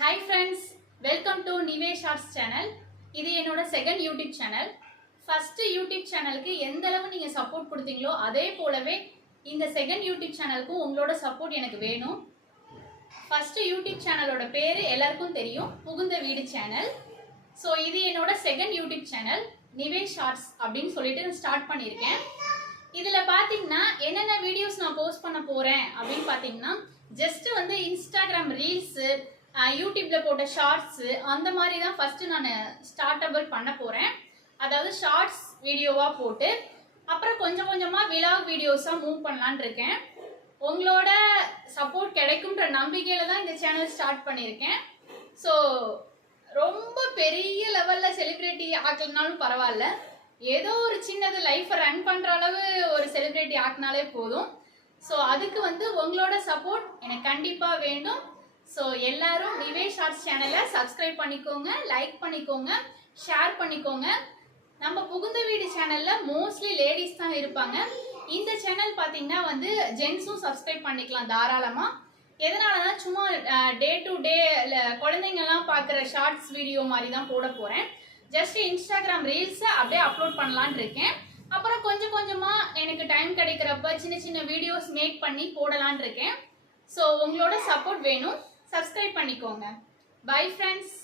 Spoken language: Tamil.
Hi friends, welcome to Nivesh Arts channel. இது என்னோட second YouTube channel. First YouTube சேனலுக்கு எந்த அளவு நீங்க சப்போர்ட் கொடுத்தீங்களோ அதே போலவே இந்த செகண்ட் யூடியூப் சேனலுக்கும் உங்களோட சப்போர்ட் எனக்கு வேணும். ஃபர்ஸ்ட் யூடியூப் சேனலோட பேரு எல்லாருக்கும் தெரியும், புகுந்த வீடு சேனல். ஸோ இது என்னோட second YouTube channel Nivesh arts அப்படின்னு சொல்லிட்டு ஸ்டார்ட் பண்ணியிருக்கேன். இதில் பார்த்தீங்கன்னா என்னென்ன வீடியோஸ் நான் போஸ்ட் பண்ண போகிறேன் அப்படின்னு பார்த்தீங்கன்னா ஜஸ்ட் வந்து இன்ஸ்டாகிராம் ரீல்ஸு, யூடியூப்ல போட்ட ஷார்ட்ஸு அந்த மாதிரி தான் ஃபஸ்ட்டு நான் ஸ்டார்டபிள் பண்ண போகிறேன். அதாவது ஷார்ட்ஸ் வீடியோவாக போட்டு அப்புறம் கொஞ்சம் கொஞ்சமாக விலாக் வீடியோஸாக மூவ் பண்ணலான் இருக்கேன். உங்களோட சப்போர்ட் கிடைக்கும்ன்ற நம்பிக்கையில் தான் இந்த சேனல் ஸ்டார்ட் பண்ணியிருக்கேன். ஸோ ரொம்ப பெரிய லெவலில் செலிப்ரிட்டி ஆக்கலனாலும் பரவாயில்ல, ஏதோ ஒரு சின்னது லைஃப்பை ரன் பண்ணுற அளவு ஒரு செலிப்ரிட்டி ஆக்கினாலே போதும். ஸோ அதுக்கு வந்து உங்களோட சப்போர்ட் எனக்கு கண்டிப்பாக வேண்டும். ஸோ எல்லாரும் நிவேஷ் ஆர்ட்ஸ் சேனலை சப்ஸ்கிரைப் பண்ணிக்கோங்க, லைக் பண்ணிக்கோங்க, ஷேர் பண்ணிக்கோங்க. நம்ம புகுந்த வீடு சேனலில் மோஸ்ட்லி லேடிஸ் தான் இருப்பாங்க. இந்த சேனல் பார்த்தீங்கன்னா வந்து ஜென்ஸும் சப்ஸ்கிரைப் பண்ணிக்கலாம் தாராளமாக. எதனாலனா சும்மா டே டு டே குழந்தைங்கள்லாம் பார்க்குற ஷார்ட்ஸ் வீடியோ மாதிரி தான் போட போகிறேன். ஜஸ்ட் இன்ஸ்டாகிராம் ரீல்ஸை அப்படியே அப்லோட் பண்ணலான் இருக்கேன். அப்புறம் கொஞ்சம் கொஞ்சமாக எனக்கு டைம் கிடைக்கிறப்ப சின்ன சின்ன வீடியோஸ் மேக் பண்ணி போடலான் இருக்கேன். ஸோ உங்களோட சப்போர்ட் வேணும், சப்ஸ்கிரைப் பண்ணிக்கோங்க. Bye friends.